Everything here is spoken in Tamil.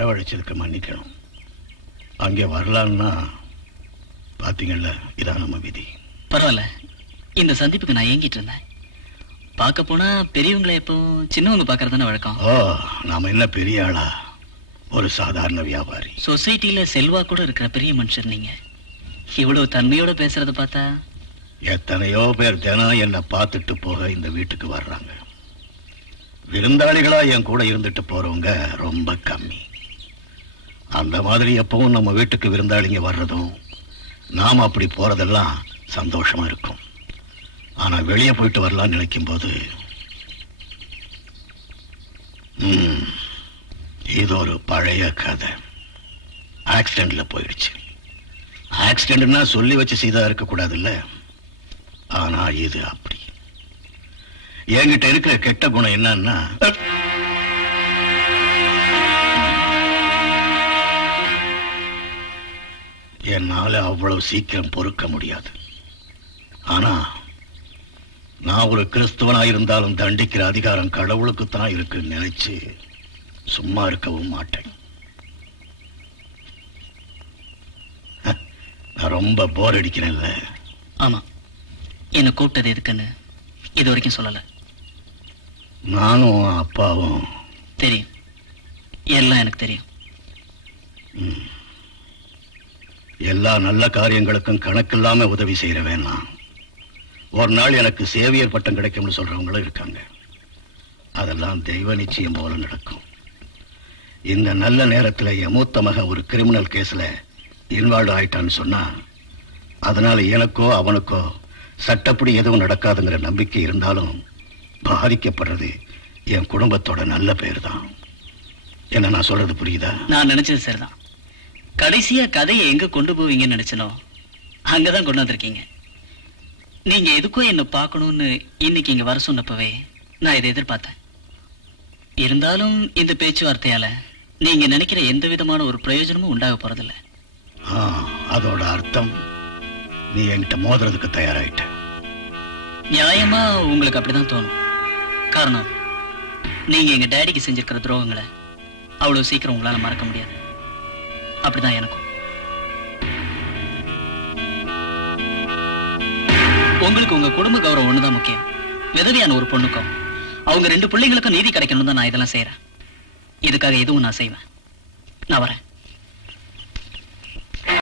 வரவழைச்சதுக்கு மன்னிக்கணும். அங்கே வரலான்னா பாத்தீங்கல்ல, இதான் நம்ம விதி. பரவாயில்ல, இந்த சந்திப்புக்கு நான் ஏங்கிட்டு இருந்தேன். பார்க்க போனா பெரியவங்களை எப்போ சின்னவங்க பார்க்கறதான வழக்கம். ஓ, நாம என்ன பெரிய ஆளா? ஒரு சாதாரண வியாபாரி. சொசைட்டில செல்வா கூட இருக்கிற பெரிய மனுஷர் நீங்க. இவ்வளவு தன்மையோட பேசுறத பார்த்தா எத்தனையோ பேர் தினம் என்னை பார்த்துட்டு போக இந்த வீட்டுக்கு வர்றாங்க. விருந்தாளிகளா என் கூட இருந்துட்டு போறவங்க ரொம்ப கம்மி. அந்த மாதிரி எப்பவும் நம்ம வீட்டுக்கு விருந்தாளிங்க வர்றதும் நாம அப்படி போறதெல்லாம் சந்தோஷமா இருக்கும். ஆனா வெளியே போயிட்டு வரலாம்னு நினைக்கும் போது இது ஒரு பழைய கதை. ஆக்சிடென்ட்ல போயிடுச்சு. ஆக்சிடென்ட்னா சொல்லி வச்சு செய்தா இருக்க கூடாதுல்ல. ஆனா இது அப்படி. என்கிட்ட இருக்கிற கெட்ட குணம் என்னன்னா, என்னால அவ்வளவு சீக்கிரம் பொறுக்க முடியாது. ஆனா நான் ஒரு கிறிஸ்துவனா இருந்தாலும் தண்டிக்கிற அதிகாரம் கடவுளுக்கு தான் இருக்குன்னு நினைச்சு சும்மா இருக்கவும் மாட்டேன். நான் ரொம்ப போர் அடிக்கிறேன்ல. ஆமா, என்ன கூப்பிட்டது எதுக்குன்னு இது வரைக்கும் சொல்லல. நானும் அப்பாவும் தெரியும், எல்லாம் எனக்கு தெரியும். எல்லா நல்ல காரியங்களுக்கும் கணக்கில்லாம உதவி செய்யறவேன் நான். ஒரு நாள் எனக்கு சேவியர் பட்டம் கிடைக்கும்னு சொல்றவங்களும் இருக்காங்க. அதெல்லாம் தெய்வ நிச்சயம் போல நடக்கும். இந்த நல்ல நேரத்தில் என் மூத்த மகன் ஒரு கிரிமினல் கேஸ்ல இன்வால்வ் ஆயிட்டான்னு சொன்னா, அதனால எனக்கோ அவனுக்கோ சட்டப்படி எதுவும் நடக்காதுங்கிற நம்பிக்கை இருந்தாலும் பாதிக்கப்படுறது என் குடும்பத்தோட நல்ல பேர் தான். என்ன நான் சொல்றது புரியுதா? நான் நினைச்சது சரிதான். கடைசியா கதையை எங்க கொண்டு போவீங்கன்னு நினைச்சனோ அங்கதான் கொண்டு வந்திருக்கீங்க. நீங்க எதுக்கோ என்ன பார்க்கணும்னு இன்னைக்கு இங்க வர சொன்னப்பவே நான் இதை எதிர்பார்த்தேன். இருந்தாலும் இந்த பேச்சுவார்த்தையால நீங்க நினைக்கிற எந்த விதமான ஒரு பிரயோஜனமும் உண்டாக போறதில்ல. அதோட அர்த்தம் நீ என்கிட்ட மோதுறதுக்கு தயாராயிட்ட. நியாயமா உங்களுக்கு அப்படிதான் தோணும். காரணம், நீங்க எங்க டேடிக்கு செஞ்சிருக்கிற துரோகங்களை அவ்வளவு சீக்கிரம் உங்களால மறக்க முடியாது. அப்படிதான் எனக்கும். உங்களுக்கு உங்க குடும்ப கௌரவம் ஒண்ணுதான் முக்கியம். விதவையான ஒரு பொண்ணுக்கும் அவங்க 2 பிள்ளைங்களுக்கும் நீதி கிடைக்கணும் தான் நான் இதெல்லாம் செய்யறேன். இதுக்காக எதுவும் நான் செய்வேன். நான் வரேன்.